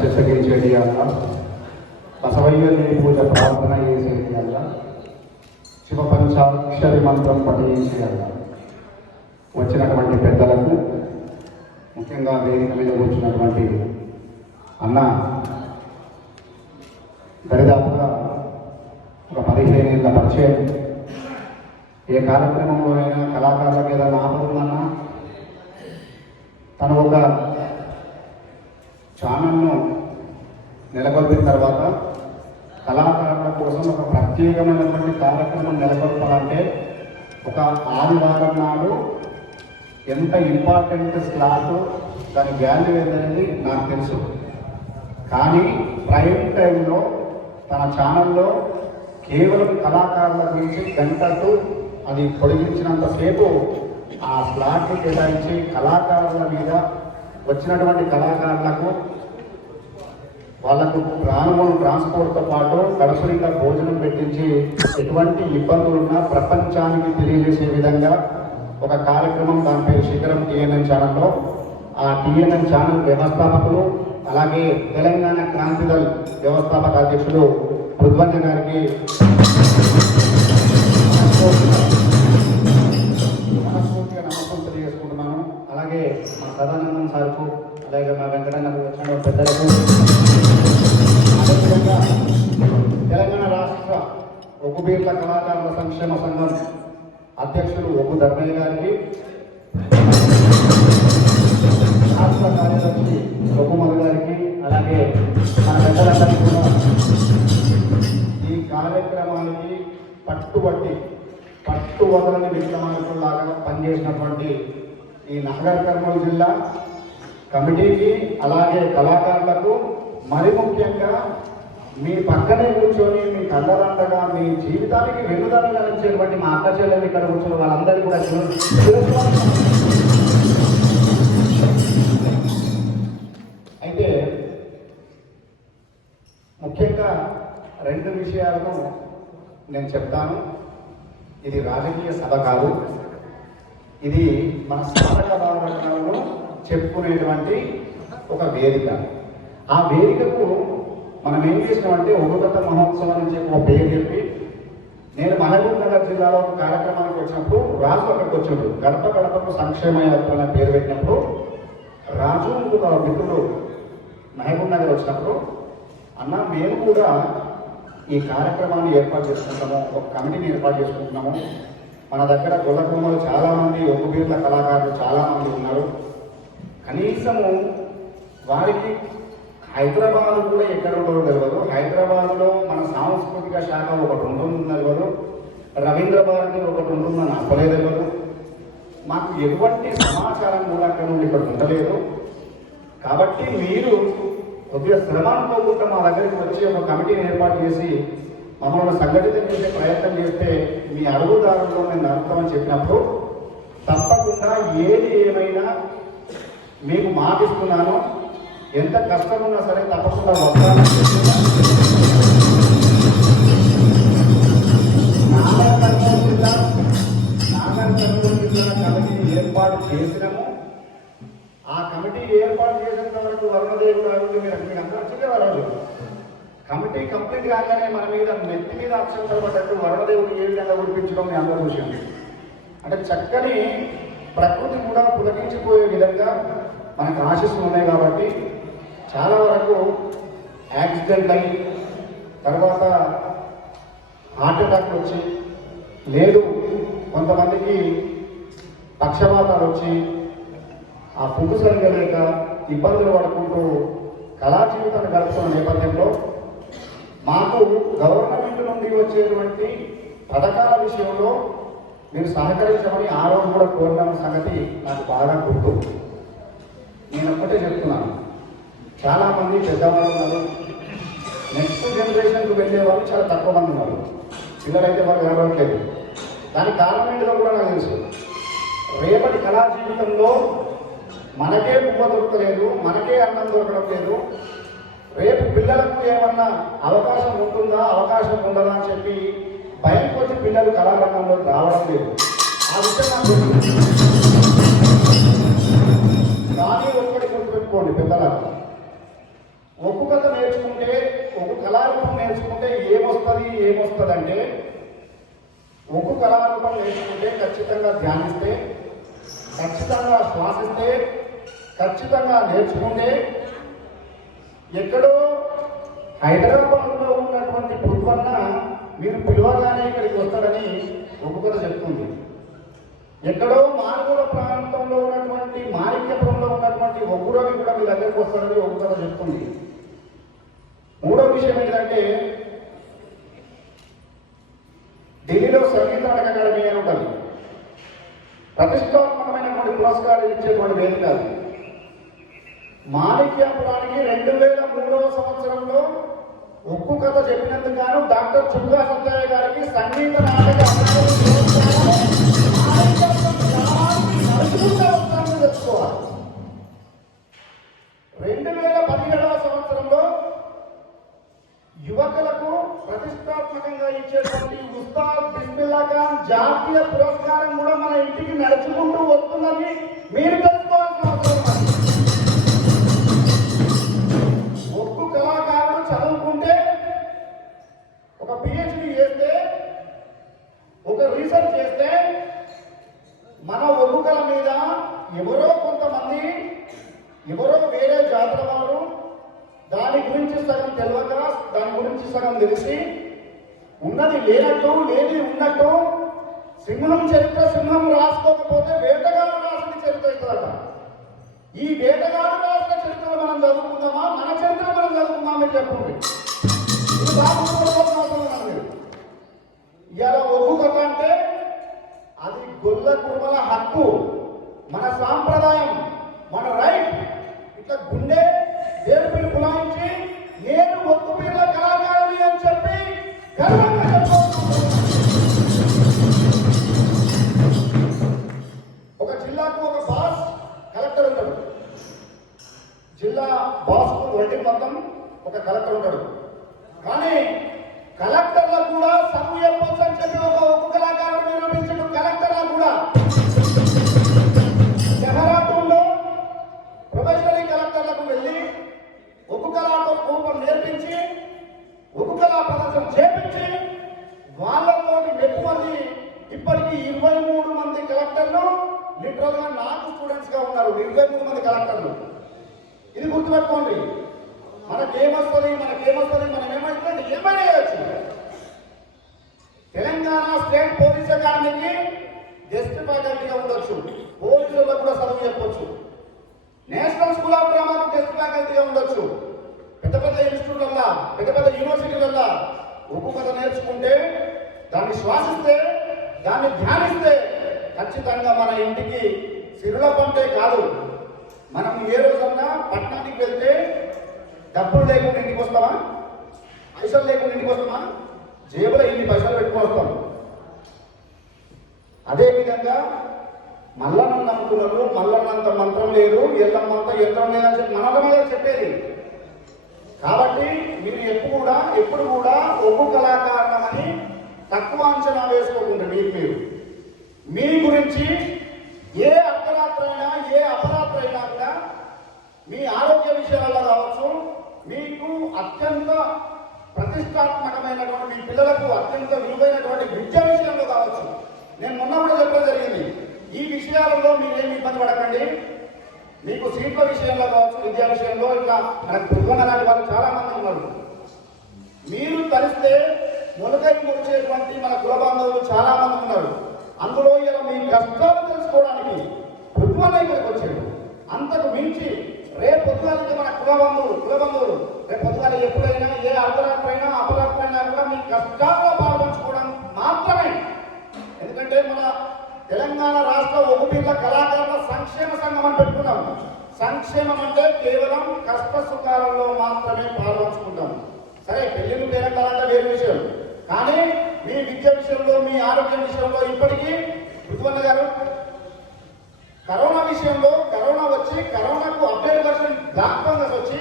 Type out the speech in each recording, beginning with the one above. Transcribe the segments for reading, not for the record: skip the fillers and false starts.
శస్త్రగించేది అల్ల బసవయ్యని పూజ ప్రార్థన చేసేది అల్ల శివపంచాక్షరి మంత్రం పఠించి అల్ల వచ్చినటువంటి పెద్దలకు ముఖ్యంగా వేదిక మీద కూర్చున్నటువంటి అన్న దరిదాపుగా ఒక 15 ఏళ్ళ పరిచయం. ఏ కార్యక్రమంలో అయినా కళాకారులకు ఏదైనా ఆపదుందన్నా తను ఒక ఛానల్ను నెలకొల్పిన తర్వాత కళాకారుల కోసం ఒక ప్రత్యేకమైనటువంటి కార్యక్రమం నెలకొల్పాలంటే ఒక ఆదివారం నాడు ఎంత ఇంపార్టెంట్ స్లాట్ దాని వాల్యూ ఏంటనేది నాకు తెలుసు. కానీ ప్రైమ్ టైంలో తన ఛానల్లో కేవలం కళాకారుల గురించి గంటకు అది పొడిగించినంతసేపు ఆ స్లాట్ని కేటాయించి కళాకారుల మీద వచ్చినటువంటి కళాకారులకు వాళ్లకు ప్రాణములు ట్రాన్స్పోర్ట్తో పాటు కడుపునిండా భోజనం పెట్టించి ఎటువంటి ఇబ్బందులున్నా ప్రపంచానికి తెలియజేసే విధంగా ఒక కార్యక్రమం, దాని పేరు శిఖరం టీఎన్ఎన్ ఛానల్లో. ఆ టీఎన్ఎన్ ఛానల్ వ్యవస్థాపకులు అలాగే తెలంగాణ క్రాంతిదళ్ వ్యవస్థాపక అధ్యక్షులు పృథ్వంజ గారికి మనస్ఫూర్తిగా నమస్కారం తెలియజేసుకుంటున్నాను. అలాగే మా సదానందం సార్కు, అలాగే మా వెంకటన్నకు వచ్చిన పెద్దలకు, అదేవిధంగా తెలంగాణ రాష్ట్ర ఒగ్గుబీర్ల కళాకారుల సంక్షేమ సంఘం అధ్యక్షులు ఒగ్గు ధర్మయ్య గారికి, రాష్ట్ర కార్యదర్శి రఘుమల్ గారికి, అలాగే మన పెద్దలందరికీ కూడా ఈ కార్యక్రమానికి పట్టు వదలని విక్రమార్కుల్లాగా పనిచేసినటువంటి ఈ నాగర్ కర్నూలు జిల్లా కమిటీకి, అలాగే కళాకారులకు, మరి ముఖ్యంగా మీ పక్కనే కూర్చొని మీ కళ్ళరంటగా మీ జీవితానికి వెన్నుదన్నుగా ఇచ్చేటువంటి మా అక్క చెల్లెలు ఇక్కడ కూర్చొని వాళ్ళందరికీ కూడా అయితే ముఖ్యంగా 2 విషయాలను నేను చెప్తాను. ఇది రాజకీయ సభ కాదు, ఇది మన సాధక భావనలను చెప్పుకునేటువంటి ఒక వేదిక. ఆ వేదికకు మనం ఏం చేసినామంటే ఒగ్గుకథ మహోత్సవం నుంచి ఒక పేరు చెప్పి, నేను మహబూబ్ నగర్ జిల్లాలో ఒక కార్యక్రమానికి వచ్చినప్పుడు రాజు అక్కడికి వచ్చాడు. గడప గడపకు సంక్షేమ యాత్ర అనే పేరు పెట్టినప్పుడు రాజు ఒక మిత్రుడు మహబూబ్ నగర్ వచ్చినప్పుడు, అన్న మేము కూడా ఈ కార్యక్రమాన్ని ఏర్పాటు చేసుకుంటాము, ఒక కమిటీని ఏర్పాటు చేసుకుంటున్నాము. మన దగ్గర గొల్లకుమ్మలు చాలామంది, ఒగ్గుబీర్ల కళాకారులు చాలామంది ఉన్నారు. కనీసము వారికి హైదరాబాద్ కూడా ఎక్కడ ఉండదో తెలియదు, హైదరాబాద్లో మన సాంస్కృతిక శాఖ ఒకటి ఉంటుందని తెలియదు, రవీంద్ర భారతి ఒకటి ఉంటుందని అప్పలే తెలియదు. మాకు ఎటువంటి సమాచారం కూడా అక్కడ నుండి ఇక్కడ ఉండలేదు. కాబట్టి మీరు కొద్దిగా శ్రమ అనుకోకుండా మా దగ్గరికి వచ్చి ఒక కమిటీని ఏర్పాటు చేసి మమ్మల్ని సంఘటితం చేసే ప్రయత్నం చేస్తే మీ అడుగుదారుల్లో మేము నడుపుతామని చెప్పినప్పుడు, తప్పకుండా ఏది ఏమైనా మీకు మాటిస్తున్నాను, ఎంత కష్టం ఉన్నా సరే తప్పకుండా వస్తానని నాగర్ కర్నూలు జిల్లా కమిటీని ఏర్పాటు చేసినాము. ఆ కమిటీ ఏర్పాటు చేసినంత వరకు వరుణదేవుడు గారు మీరు అందరూ వచ్చిందే వరాలు. కమిటీ కంప్లీట్ కాగానే మన మీద నెత్తి మీద అక్షంతలు పడ్డట్టు వరుణదేవుడు ఏ విధంగా గుర్తించడం మీ అందరూ చూసాం. అంటే చక్కని ప్రకృతి కూడా పులకించిపోయే విధంగా మనకు ఆశిస్తులు ఉన్నాయి. కాబట్టి చాలా వరకు యాక్సిడెంట్ అయ్యి తర్వాత హార్ట్ అటాక్ వచ్చి, లేదు కొంతమందికి పక్షవాతాలు వచ్చి ఆ ఫుడ్ సరిగా లేక ఇబ్బందులు పడుకుంటూ కళా జీవితాన్ని గడుపుతున్న నేపథ్యంలో మాకు గవర్నమెంట్ నుండి వచ్చేటువంటి పథకాల విషయంలో మీరు సహకరించమని ఆ రోజు కూడా కోరిన సంగతి నాకు బాగా గుర్తు. నేను ఒక్కటే చెప్తున్నాను, చాలామంది పెద్దవాళ్ళు ఉన్నారు, నెక్స్ట్ జనరేషన్కు వెళ్ళే వాళ్ళు చాలా తక్కువ మంది ఉన్నారు. పిల్లలైతే వాళ్ళు కలవట్లేదు. దానికి కారణం ఏంటో కూడా నాకు తెలుసు. రేపటి కళా జీవితంలో మనకే పువ్వ దొరకలేదు, మనకే అన్నం దొరకడం లేదు. రేపు పిల్లలకు ఏమన్నా అవకాశం ఉంటుందా, అవకాశం ఉండదా అని చెప్పి భయం కొద్ది పిల్లలు కళారంగంలో రావడం లేదు. ఆ విషయం నాకు కానీ ఒక్కటి గుర్తుపెట్టుకోండి, పిల్లల నేర్చుకుంటే ఏమొస్తుంది అంటే ఒక్కు కళారూపం నేర్చుకుంటే ఖచ్చితంగా ధ్యానిస్తే, ఖచ్చితంగా శ్వాసిస్తే, ఖచ్చితంగా నేర్చుకుంటే ఎక్కడో హైదరాబాద్లో ఉన్నటువంటి పృథ్వన్న మీరు పిలవగానే ఇక్కడికి వస్తాడని ఒక్కొక్కరు చెప్తుంది. ఎక్కడో మానవుల ప్రాంతంలో ఉన్నటువంటి మాణిక్యపురంలో ఉన్నటువంటి ఒగ్గురవి కూడా మీ దగ్గరికి వస్తాడని ఒక్కొక్కరు చెప్తుంది. మూడో విషయం ఏంటంటే ఢిల్లీలో సంగీత నాటక అకాడమీ అని ఉంటుంది. ప్రతిష్టాత్మకమైనటువంటి పురస్కారాలు ఇచ్చేటువంటి వేదిక అది. మాణిక్యాపురానికి 2003వ సంవత్సరంలో ఒక్కు కథ చెప్పినందుకు గాను డాక్టర్ చుంగా సత్యయ్య గారికి సంగీత నాటక తెచ్చుకోవాలి. 2017వ సంవత్సరంలో యువకులకు ప్రతిష్టాత్మకంగా ఇచ్చేటువంటి ఉస్తాద్ బిస్మిల్లా ఖాన్ జాతీయ పురస్కారం కూడా మన ఇంటికి నడుచుకుంటూ వస్తుందని మీరు తెలుసుకోవాల్సిన అవసరం. ఒక్కు కళాకారుడు చదువుకుంటే, ఒక పిహెచ్డి చేస్తే, ఒక రీసెర్చ్ చేస్తే మన ఒగ్గు కళ మీద ఎవరో కొంతమంది, ఎవరో వేరే జాతర వారు దాని గురించి సగం తెలియక, దాని గురించి సగం తెలిసి, ఉన్నది లేనట్టు లేని ఉన్నట్టు, సింహం చరిత్ర సింహం రాసుకోకపోతే వేటగాడు రాసిన చరిత్ర అవుతుందట. ఈ వేటగాడు రాసిన చరిత్ర మనం చదువుకుందామా, మన చరిత్ర మనం చదువుకుందాం మీరు చెప్పండి. ఇలా ఒగ్గు కథ అంటే అది గొల్ల కుర్మల హక్కు, మన సాంప్రదాయం, మన రైట్. ఇట్లా గుండె దేవుడిని పులాయించి నేను ఒక్కు పీర్ల కళాకారుని అని చెప్పి గర్వంగా చెప్పుకుంటున్నాను. ఒక జిల్లాకు ఒక బాస్ కలెక్టర్ ఉంటాడు. జిల్లా బాస్కు వడ్డీ మొత్తం ఒక కలెక్టర్ ఉంటాడు. కానీ కలెక్టర్లకు కూడా సమ్ము చెప్పొచ్చు అని చెప్పి ఒక ఒక్కు కళాకారుడు నిరూపించిన కలెక్టర్లకు కూడా డెహ్రాడూన్లో ప్రొఫెషనల్ కలెక్టర్లకు వెళ్ళి ఒక్కు కళాతో రూపం నేర్పించి, ఒక్కు కళా ప్రదర్శన చేపించి వాళ్ళలో ఎక్కువది ఇప్పటికీ 23 మంది కలెక్టర్లు లిటరల్ గా నాకు స్టూడెంట్స్ గా ఉన్నారు. 23 మంది కలెక్టర్లు. ఇది గుర్తుపెట్టుకోండి. మనకేమొస్తుంది, మనం ఏమైనా చేయొచ్చు. తెలంగాణ స్టేట్ పోలీస్ అకాడమీకి గెస్ట్ ఫ్యాకల్టీగా ఉండొచ్చు, పోలీసులకు కూడా చదువు చెప్పొచ్చు. నేషనల్ స్కూల్ ఆఫ్ డ్రామాకు గెస్ట్ ఫ్యాకల్టీగా ఉండొచ్చు. పెద్ద పెద్ద ఇన్స్టిట్యూట్లల్లా, పెద్ద పెద్ద యూనివర్సిటీలల్లా ఒక్కు కథ నేర్చుకుంటే, దాన్ని శ్వాసిస్తే, దాన్ని ధ్యానిస్తే ఖచ్చితంగా మన ఇంటికి సిరుల పంటే కాదు. మనం ఏ రోజన్నా పట్టణానికి వెళ్తే డబ్బులు లేకుండా ఇంటికి వస్తామా, పైసలు లేకుండా ఇంటికి వస్తామా? జేబులో ఇన్ని పైసలు పెట్టుకుని వస్తాం. అదేవిధంగా మల్లన్న నమ్ముకున్నారు, మల్లన్నంత మంత్రం లేదు, ఎల్లమ్మంత యంత్రం లేదని చెప్పి మనల మీద చెప్పేది. కాబట్టి మీరు ఎప్పుడు కూడా ఒక్కు కళాకారణమని తక్కువ అంచనా వేసుకోకుండా మీ గురించి ఏ అర్ధరాత్రైనా, ఏ అపరాత్రైనా కూడా మీ ఆరోగ్య విషయాల్లో కావచ్చు, మీకు అత్యంత ప్రతిష్టాత్మకమైనటువంటి మీ పిల్లలకు అత్యంత విలువైనటువంటి విద్య విషయంలో కావచ్చు. నేను మొన్న కూడా చెప్పడం జరిగింది. ఈ విషయాలలో మీరేమి ఇబ్బంది పడకండి. మీకు సీట్ల విషయంలో కావచ్చు, విద్యా విషయంలో ఇట్లా మనకు పురుగొన్న లాంటి వాళ్ళు చాలా మంది ఉన్నారు. మీరు తలిస్తే మొలకై ముడిచేటువంటి మన కుల బాంధవులు చాలా మంది ఉన్నారు. అందులో ఇలా మీ కష్టాలు తెలుసుకోవడానికి పురుగొన్న ఇక్కడికి వచ్చాడు. అంతకు మించి రేపు పొద్దుగాలకి మన కుల బంధువులు రేపు పొద్దుగాల ఎప్పుడైనా ఏ అర్ధరాత్రైనా అపరాత్రైనా కూడా మీ కష్టాల్లో పాల్పంచుకోవడం మాత్రమే. ఎందుకంటే మన తెలంగాణ రాష్ట్ర ఒగ్గు పీర్ల కళాకారుల సంక్షేమ సంఘం అని పెట్టుకున్నాం. సంక్షేమం అంటే కేవలం కష్ట సుఖాలలో మాత్రమే పాల్పంచుకుంటాం. సరే, పెళ్లిళ్ళు పేరంటారంటే వేరే విషయం. కానీ మీ విద్య విషయంలో, మీ ఆరోగ్యం విషయంలో ఇప్పటికీ పృథ్వన్న గారు కరోనా విషయంలో, కరోనా వచ్చి కరోనాకు అప్డేట్ వర్షన్ బ్లాక్ ఫంగస్ వచ్చి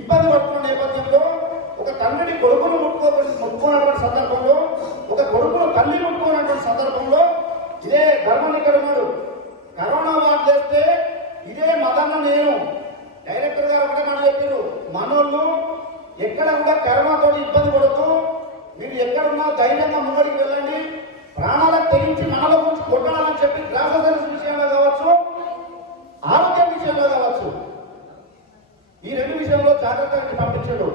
ఇబ్బంది పడుతున్న నేపథ్యంలో ఒక తండ్రిని కొడుకును ముట్టుకున్నటువంటి సందర్భంలో, ఒక కొడుకును తల్లి ముట్టుకున్నటువంటి సందర్భంలో ఇదే ధర్మం ఇక్కడ ఉన్నాడు. కరోనా వార్డు చేస్తే ఇదే మదన్న నేను డైరెక్టర్ గారు ఒకటే మాట చెప్పారు, మనోళ్ళు ఎక్కడ కూడా కరోనాతో ఇబ్బంది పడుతూ మీరు ఎక్కడున్నా ధైర్యంగా ముంగడికి వెళ్ళండి. ప్రాణాలకు తెగించి మనల గురించి కొట్టాలని చెప్పి గ్రామ సర్వీస్ విషయంలో కావచ్చు, ఆరోగ్యం విషయంలో కావచ్చు, ఈ రెండు విషయంలో జాగ్రత్తగా పంపించాడు.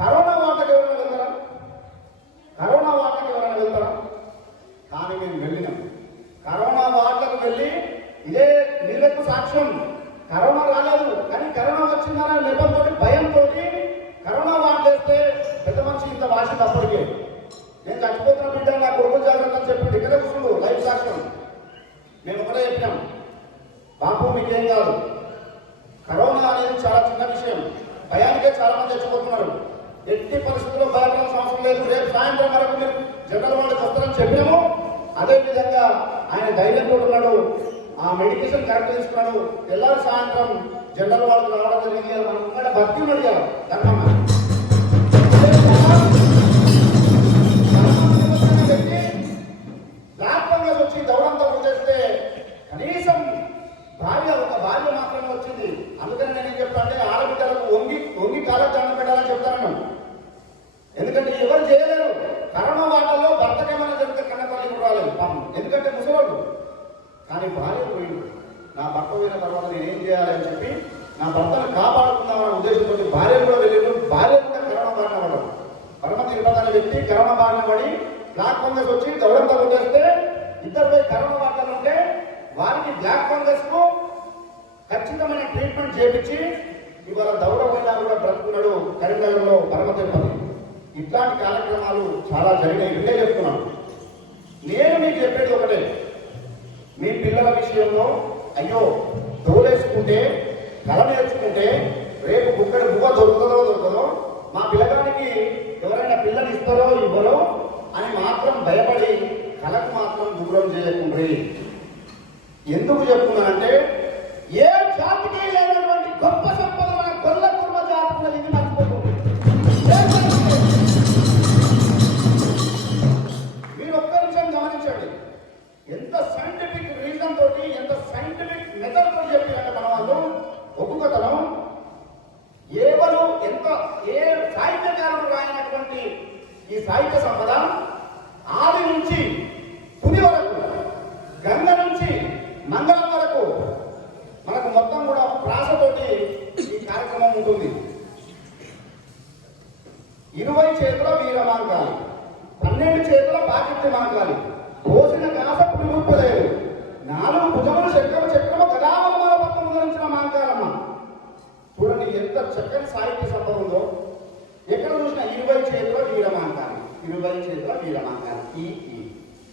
కరోనా వార్తకు ఎవరైనా వెళ్తారా? కరోనా వార్తకు ఎవరైనా వెళ్తారా? కానీ మేము వెళ్ళినాం. కరోనా వార్తకు వెళ్ళి ఇదే నీళ్ళకు సాక్ష్యం. కరోనా రాలేదు, కానీ కరోనా వచ్చిందన్న నెపంతో భయంతో కరోనా వార్త వేస్తే పెద్ద మనిషి ఇంత వాసింది. అప్పటికే నేను చచ్చిపోతున్న బిడ్డ నా కొడుకు జాగ్రత్త అని చెప్పి ఇక్కడ కూర్చుండు లైవ్ సాక్ష్యం. మేము ఒకటే చెప్పినాం, బాబు మీకేం కాదు, కరోనా అనేది చాలా చిన్న విషయం, భయానికే చాలా మంది చచ్చిపోతున్నారు, ఎట్టి పరిస్థితుల్లో భయపడాల్సిన అవసరం లేదు, రేపు సాయంత్రం వరకు మీరు జనరల్ వాళ్ళకి వస్తారని చెప్పినాము. అదేవిధంగా ఆయన ధైర్యంతో ఉన్నాడు, ఆ మెడికేషన్ కరెక్ట్ తీసుకున్నాడు. తెల్లారి సాయంత్రం జనరల్ వాళ్ళకి రావడం జరిగింది. మనం ఇక్కడ భక్తి అడిగారు బ్లాక్ ఫంగస్ వచ్చి దౌడంతో చేస్తే కనీసం ఒక భార్య మాత్రమే వచ్చింది. అందుకని నేను ఏం చెప్తానంటే ఆడబిడ్డలకు వంగి కాలకు దండం పెట్టాలని చెప్తాను. ఎందుకంటే ఎవరు చేయలేరు. కరోనా వాటల్లో భర్తకేమైనా జరిగితే కన్నతల్లి రాలేదు పాపం, ఎందుకంటే ముసలోడు. కానీ భార్య పోయింది. నా భర్త పోయిన తర్వాత నేనేం చేయాలని చెప్పి నా భర్తను కాపాడుకుందామనే ఉద్దేశంతో భార్యలు కూడా వెళ్ళారు. భార్య కూడా కరోనా బారిన పడ్డారు. పరమ తిరుపతి వ్యక్తి కరోనా బారిన పడి బ్లాక్ ఫంగస్ వచ్చి దౌడంతో కొట్టేస్తే ఇద్దరుపై కరోనా వార్తలు ఉంటే వారికి బ్లాక్ ఫంగస్ కు ఖచ్చితమైన ట్రీట్మెంట్ చేపించి ఇవాళ దౌడమైనా కూడా బ్రతుకున్నాడు కరీంనగర్లో పరమ తిరుపతి. ఇట్లాంటి కార్యక్రమాలు చాలా జరిగినాయి. ఇదే చెప్తున్నాను. నేను మీకు చెప్పేది ఒకటే, మీ పిల్లల విషయంలో అయ్యో దోలేసుకుంటే కళ నేర్చుకుంటే రేపు బుక్కడి బువ్వ దొరకదో మా పిల్లగానికి ఎవరైనా పిల్లలు ఇస్తారో ఇవ్వరో అని మాత్రం భయపడి కళకు మాత్రం దూరం చేయకుండ్రి. ఎందుకు చెప్తున్నానంటే ఏ జాతికి లేనటువంటి గొప్ప సంపద మన కొల్ల కుర్మ జాతి ఇది మర్చిపోతుంది. మీరు ఒక్క నిమిషం గమనించండి, ఎంత సైంటిఫిక్ రీజన్ తోటి ఎంత సైంటిఫిక్ మెథడ్ తో చెప్పినట్టు మన వాళ్ళు ఒక్కొక్కతనం ఏవలు ఎంత ఏ సాహిత్యకారులు రాయినటువంటి ఈ సాహిత్య సంపద ఆది నుంచి పులి వరకు గంగ నుంచి మంగళం వరకు మనకు మొత్తం కూడా ప్రాసతోటి ఈ కార్యక్రమం ఉంటుంది. 20 చేతుల వీరమాంకాలి, 12 చేతుల బాకిత్తి మాంకాలి, పోసిన కాస పులిముప్పలేదు, 4 భుజములు చక్రము గదావలమాల పక్కన ధరించిన మాంకాలమ్మ. చూడండి ఎంత చక్కని సాహిత్య సంపద ఉందో. ఎక్కడ చూసినా 20 చేతుల వీరమాంకాలి, 20 చేతుల వీరమాంకాలి, ఈ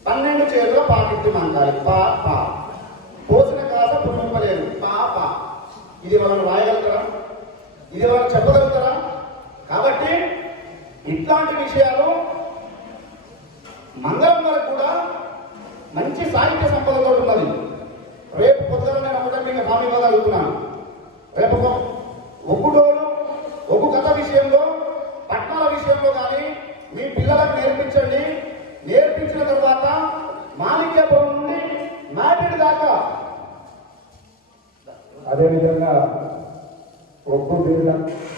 12 చేతుల పాకిత్తి మాంకాలి, పా పా, పోసిన కాస పులిముప్పలేదు, పా పా. ఇది వాళ్ళని రాయగలుగుతారా? ఇది వాళ్ళని చెప్పగలుగుతారా? కాబట్టి ఇట్లాంటి విషయాలు మంగళం వరకు కూడా మంచి సాహిత్య సంపదతో ఉన్నది. రేపు కొత్తగా నేను ఒకటే మీకు హామీ ఇవ్వగలుగుతున్నాను. రేపు ఒగ్గుడోలు ఒగ్గు కథ విషయంలో పట్టణాల విషయంలో కానీ మీ పిల్లలకు నేర్పించండి. నేర్పించిన తర్వాత మాణిక్యపురం నుండి నాటిడి దాకా, అదేవిధంగా ఒగ్గు బిడ్డ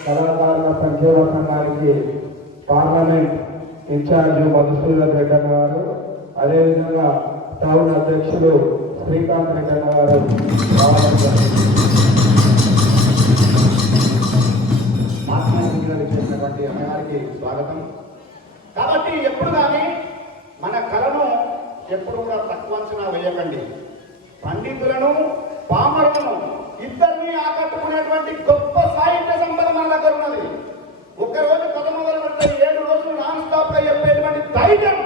కళాకారుల సంక్షేమ సంఘానికి పార్లమెంట్ ఇన్ఛార్జి మధుసూదన్ రెడ్డి గారు, అదేవిధంగా టౌన్ అధ్యక్షులు శ్రీకాంత్ రెడ్డి గారు చేసినటువంటి అమ్మగారికి స్వాగతం. కాబట్టి ఎప్పుడు కానీ మన కళను ఎప్పుడు కూడా తక్కువ అంచనా వేయకండి. పండితులను పామరులను ఇద్దరిని ఆకట్టుకునేటువంటి గొప్ప సాహిత్య సంపద మన దగ్గర ఉన్నది. ఒక రోజు కథ మొదలు పెడితే 7 రోజులు నాన్ స్టాప్ గా చెప్పేటువంటి ధైర్యం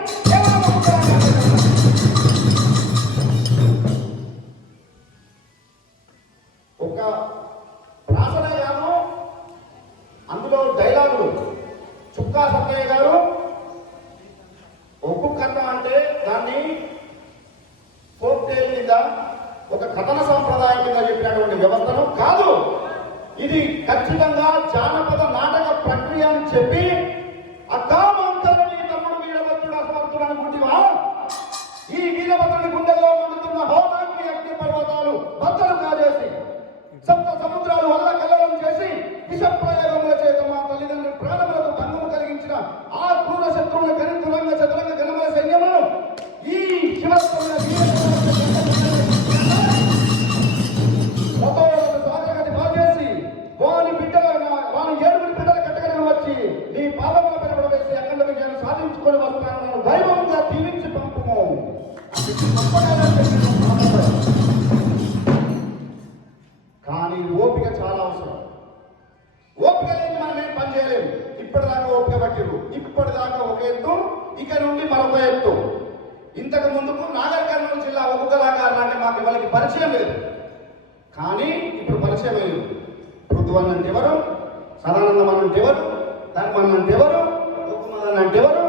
ఒక ప్రాసనే కాదు, అందులో డైలాగులు. చుక్కా సత్తయ్య గారు ఒగ్గు కథ అంటే దాన్ని ఫోక్ టేల్ కింద ఒక కథన సాంప్రదాయం కింద చెప్పినటువంటి వ్యవస్థను కాదు, ఇది ఖచ్చితంగా జానపద నాటక ప్రక్రియ అని చెప్పి అకామంతరని తమ్ముడు వీరభద్రుడు అసమర్థుడు అనుకుంటున్నా. ఈ వీరభద్రుడి గుండెల్లో మండుతున్న హోమాగ్ని అగ్ని పర్వతాలు బద్దలు కాజేసి సప్త సముద్రాలు వల్ల కలవరం చేసి విష ప్రయోగముల చేత మా తల్లిదండ్రులు ప్రాణముల తీసుకొని వస్తాను, వైభవంగా దీవించి పంపుము. కానీ ఓపిక చాలా అవసరం. ఓపిక లేని మనం ఏం పని చేయలేము. ఇప్పటిదాకా ఓపిక పట్టిరు, ఇప్పటిదాకా ఒక ఎత్తు, ఇక నుండి మరొక ఎత్తు. ఇంతకు ముందుకు నాగర్ కర్నూలు జిల్లా ఒక్కొక్క కళాకారులు అంటే మాకు వాళ్ళకి పరిచయం లేదు, కానీ ఇప్పుడు పరిచయం అయ్యింది. పృథ్వన్ అంటే ఎవరు, సదానందం అంటే ఎవరు, ధర్మన్ అంటే ఎవరు, ఒక్కుమదన్ అంటే ఎవరు,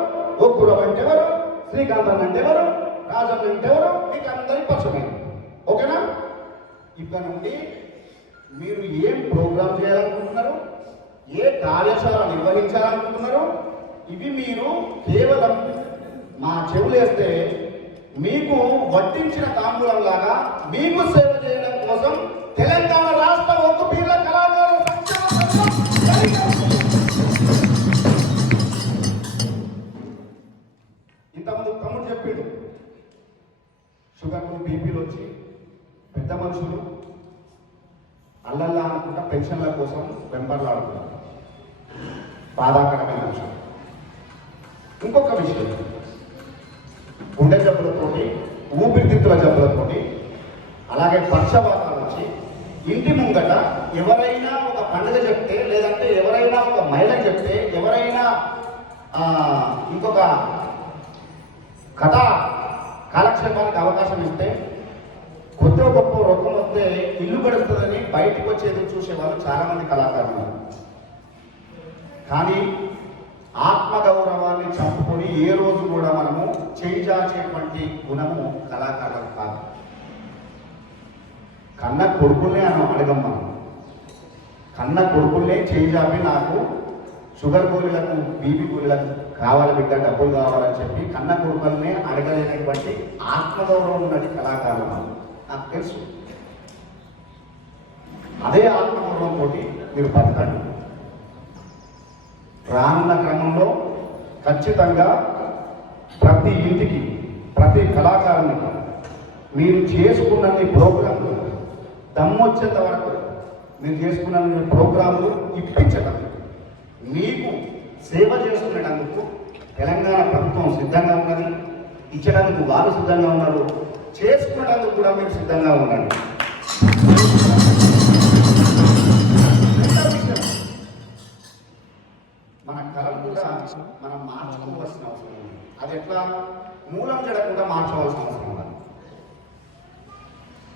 ఒక్కురం అంటే ఎవరు, శ్రీకాంతన్ అంటే ఎవరు, రాజన్ అంటే ఎవరు, మీకు అందరికి పరిచయం. ఓకేనా? ఇక్కడ నుండి మీరు ఏం ప్రోగ్రామ్ చేయాలనుకుంటున్నారు, ఏ కార్యశాల నిర్వహించాలనుకుంటున్నారు, ఇవి మీరు కేవలం మా చెవులేస్తే మీకు వడ్డించిన తాంబూలం లాగా మీకు సేవ చేయడం కోసం తెలంగాణ రాష్ట్ర ఒక్క పీర్ల కళాకారుల ఇంతకుముందు తమ్ముడు చెప్పిండు, షుగర్లు బీపీలు వచ్చి పెద్ద మనుషులు అల్లల్లా అనుకుంటా పెన్షన్ల కోసం వెంపర్లాడుతున్నారు. బాధాకరమైన విషయం. ఇంకొక విషయం, గుండె జబ్బులతోటి, ఊపిరితిత్తుల జబ్బులతోటి, అలాగే పక్షవాతాలు వచ్చి ఇంటి ముంగట ఎవరైనా ఒక పండుగ చెప్తే, లేదంటే ఎవరైనా ఒక మహిళ చెప్తే, ఎవరైనా ఇంకొక కథ కాలక్షేపానికి అవకాశం ఇస్తే, కొత్త గొప్ప రోగం వస్తే ఇల్లు గడుస్తుందని బయటకు వచ్చేది చూసేవాళ్ళు చాలామంది కళాకారులు. కానీ ఆత్మగౌరవాన్ని చంపుకొని ఏ రోజు కూడా మనము చేయించాల్సేటువంటి గుణము కళాకారులకు కాదు. కన్న కొడుకుల్నే అని అడగం మనం. కన్న కొడుకుల్నే చేయించాపి నాకు షుగర్ గోళీలకు, బీపీ గోళీలకు కావాలి బిడ్డ, డబ్బులు కావాలని చెప్పి కన్న కొడుకుల్నే అడగలేనటువంటి ఆత్మగౌరవం ఉన్నది కళాకారులు నాకు తెలుసు. అదే ఆత్మగౌరవం తోటి మీరు బతకండి. రానున్న క్రమంలో ఖచ్చితంగా ప్రతి ఇంటికి, ప్రతి కళాకారునికి మీరు చేసుకున్నన్ని ప్రోగ్రాంలు దమ్మొచ్చేంత వరకు మీరు చేసుకున్న ప్రోగ్రాంలు ఇప్పించడం, మీకు సేవ చేసుకునేటందుకు తెలంగాణ ప్రభుత్వం సిద్ధంగా ఉన్నది. ఇచ్చడానికి వారు సిద్ధంగా ఉన్నారు, చేసుకునేటందుకు కూడా మీరు సిద్ధంగా ఉండండి. మన కళను కూడా మనం మార్చుకోవాల్సిన అవసరం ఉంది. అది ఎట్లా? మూలం జడకుండా మార్చవలసిన అవసరం ఉంది.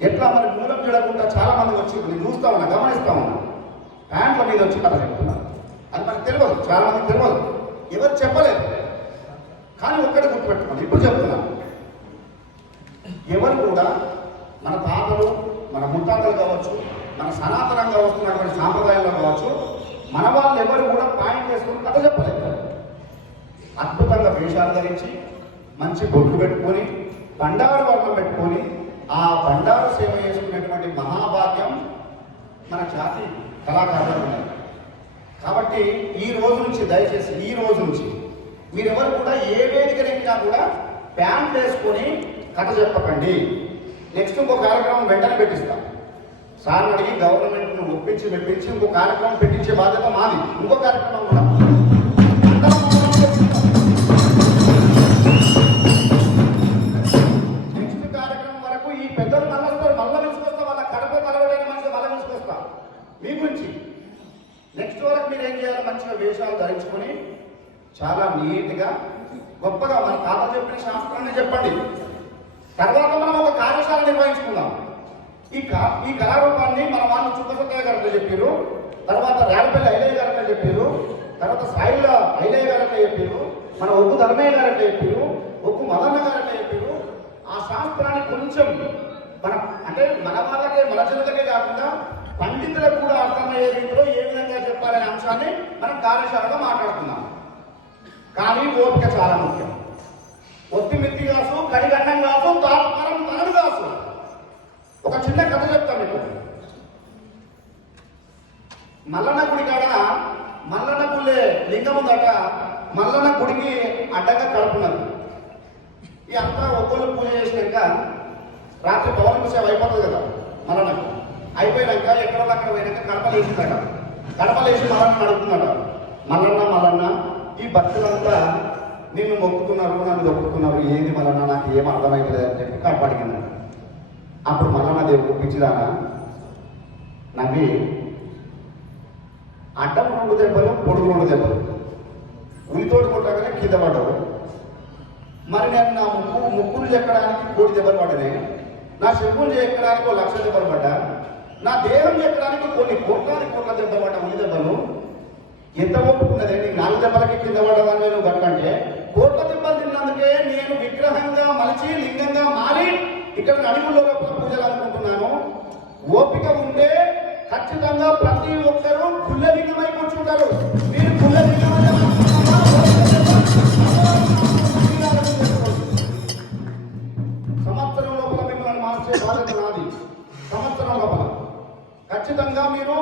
ఎట్లా మరి మూలం జడకుండా చాలా మంది వచ్చి నేను చూస్తా ఉన్నా, గమనిస్తా ఉన్నా, ప్యాంట్ల మీద వచ్చి కథ చెప్తున్నారు. అది మనకు తెలియదు, చాలా మందికి తెలియదు, ఎవరు చెప్పలేదు. కానీ ఒక్కటి గుర్తుపెట్టుకోండి, ఇప్పుడు చెప్తున్నాను, ఎవరు కూడా మన తాతలు, మన ముత్తాతలు కావచ్చు, మన సనాతనంగా వస్తున్నటువంటి సాంప్రదాయాల్లో కావచ్చు, మన వాళ్ళు ఎవరు కూడా పాయింట్ చేసుకుని కథ చెప్పలేదు. అద్భుతంగా వేషాలు ధరించి, మంచి బొట్లు పెట్టుకొని, బండారు వర్ణం పెట్టుకొని, ఆ బండారు సేవ చేసుకునేటువంటి మహాభాగ్యం మన జాతి కళాకారులు ఉన్నాయి. కాబట్టి ఈ రోజు నుంచి, దయచేసి ఈ రోజు నుంచి మీరెవరు కూడా ఏ వేదికనెక్కినా కూడా ప్యాంట్ వేసుకొని కథ చెప్పకండి. నెక్స్ట్ ఇంకో కార్యక్రమం వెంటనే పెట్టిస్తాం. సార్ అడిగి గవర్నమెంట్ను ఒప్పించి మెప్పించి ఇంకో కార్యక్రమం పెట్టించే బాధ్యత మాది. ఇంకో కార్యక్రమం కూడా నెక్స్ట్ కార్యక్రమం వరకు ఈ పెద్దలు మళ్ళొస్తారు, మళ్ళీ తీసుకొస్తా, వాళ్ళ కడప కలవడానికి మనిషి మళ్ళీ తీసుకొస్తా మీ గురించి. నెక్స్ట్ వరకు మీరు ఏం చేయాలి? మంచిగా వేషాలు ధరించుకొని చాలా నీట్గా గొప్పగా మన తాత చెప్పిన శాస్త్రాన్ని చెప్పండి. తర్వాత మనం ఒక కార్యశాల నిర్వహించుకుందాం. ఈ కళారూపాన్ని మన వాళ్ళు చుక్కసత్తయ్య గారు చెప్పారు, తర్వాత రేలపల్లి ఐలయ్య గారు చెప్పారు, తర్వాత సాయిల ఐలయ్య గారు చెప్పారు, మన ఒక్కు ధర్మయ్య గారు చెప్పారు, ఒక్కు మదన్న గారు చెప్పారు. ఆ శాస్త్రాన్ని కొంచెం మన అంటే మన వాళ్ళకే, మన జనులకే కాకుండా పండితులకు కూడా అర్థమయ్యే రీతిలో ఏ విధంగా చెప్పాలనే అంశాన్ని మనం కార్యశాలలో మాట్లాడుతున్నాం. కానీ ఓపిక చాలా ముఖ్యం. ఒత్తిమిత్తి కాసు, కడిగన్నం కాసు, తాత్పరం తనడు కాసు. ఒక చిన్న కథ చెప్తాను మీకు. మల్లన్న గుడి కాడ మల్లన్న గుళ్ళే లింగం ఉందట. మల్లన్న గుడికి అడ్డంగా కడుపున్నది. ఈ అంతా ఒక్కొక్కరు పూజ చేసినాక రాత్రి పౌర్ణమి సేవ అయిపోతుంది కదా మల్లన్నకు. అయిపోయినాక ఎక్కడో అక్కడ పోయినాక కడపలు వేసిందట. కడపలు వేసి మల్లన్న అడుగుతున్నాడు, మల్లన్న మల్లన్న ఈ భక్తులంతా నిన్ను మొక్కుతున్నారు, నన్ను దొక్కుతున్నారు, ఏది మళ్ళా నాకు ఏం అర్థమైతలేదు అని చెప్పి కాపాడికింది. అప్పుడు మల్లన్న దేవుడు పిచ్చిదానా నవ్వి అడ్డం 2 దెబ్బలు, పొడుగు 2 దెబ్బలు, ఉలితోటి కొట్టగానే కింద పడ్డాడు. మరి నేను నా ముక్కులు చెక్కడానికి 1,00,000 దెబ్బలు పడ్డాయి, నా చెప్పులు చెక్కడానికి 1,00,000 దెబ్బలు పడ్డా, నా దేహం చెక్కడానికి కొన్ని కోట్ల దెబ్బలు పడ్డా. ఉలి దెబ్బలు ఎంత ఒప్పుకున్నదే, నీకు 4 దెబ్బలకి కింద పడ్డదని నేను గట్టంటే, కోట్ల దెబ్బలు తిన్నందుకే నేను విగ్రహంగా మలిచి లింగంగా మారి ఇక్కడ అడుగుల్లో పూజలు అనుకుంటున్నాను. ఓపిక ఉంటే ఖచ్చితంగా ప్రతి ఒక్కరూ కుళ్ళ లింగమై కూర్చుంటారు. మీరు కుళ్ళ లింగమై సంవత్సరం లోపల మిమ్మల్ని మార్చే బాధ్యత నాది. సంవత్సరం లోపల ఖచ్చితంగా మీరు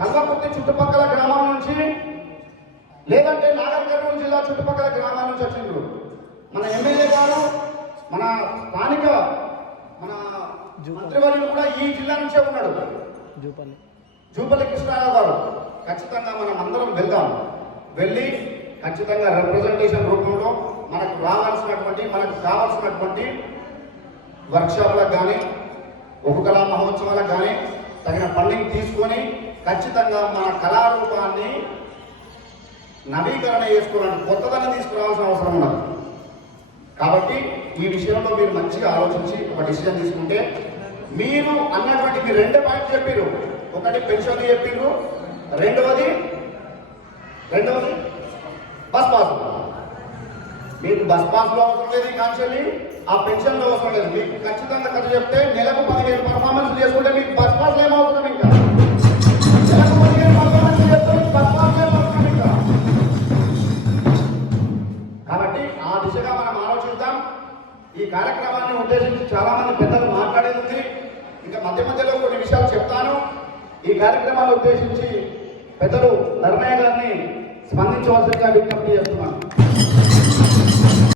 కల్వకుర్తి చుట్టుపక్కల గ్రామాల నుంచి, లేదంటే నాగర్ కర్నూలు జిల్లా చుట్టుపక్కల గ్రామాల నుంచి వచ్చిండ్రు. మన ఎమ్మెల్యే గారు, మన స్థానిక మన మంత్రివర్యులు కూడా ఈ జిల్లా నుంచే ఉన్నాడు, జూపల్లి కృష్ణారావు గారు. ఖచ్చితంగా మనం అందరం వెళ్దాం. వెళ్ళి ఖచ్చితంగా రిప్రజెంటేషన్ రూపంలో మనకు కావాల్సినటువంటి వర్క్షాప్లకు కానీ, ఉపకళా మహోత్సవాలకు కానీ తగిన ఫండింగ్ తీసుకొని ఖచ్చితంగా మన కళారూపాన్ని నవీకరణ చేసుకోవాలని, కొత్తదనం తీసుకురావాల్సిన అవసరం ఉన్నది. కాబట్టి ఈ విషయంలో మీరు మంచిగా ఆలోచించి ఒక డిసిజన్ తీసుకుంటే, మీరు అన్నటువంటి మీరు 2 పాయింట్లు చెప్పారు. ఒకటి పెన్షన్ చెప్పారు, రెండవది బస్ పాస్. మీకు బస్ పాస్లో అవసరం లేదు, కాన్సెల్లి ఆ పెన్షన్లో అవసరం లేదు. మీకు ఖచ్చితంగా కథ చెప్తే నెలకు 15 పర్ఫార్మెన్స్ చేసుకుంటే మీకు బస్ పాస్ ఏమవసరం, ఇంకా నెలకు 15 పర్ఫార్మెన్స్ చేస్తే మీకు బస్ పాస్ ఏమవసరం ఇంకా. కాబట్టి ఆ దిశగా మనం ఆలోచిద్దాం. ఈ కార్యక్రమాన్ని ఉద్దేశించి చాలా మంది పెద్దలు మాట్లాడేది ఉంది. ఇంకా మధ్యలో కొన్ని విషయాలు చెప్తాను. ఈ కార్యక్రమాన్ని ఉద్దేశించి పెద్దలు ధర్మయ్య గారిని స్పందించవలసిందిగా విజ్ఞప్తి చేస్తున్నాను.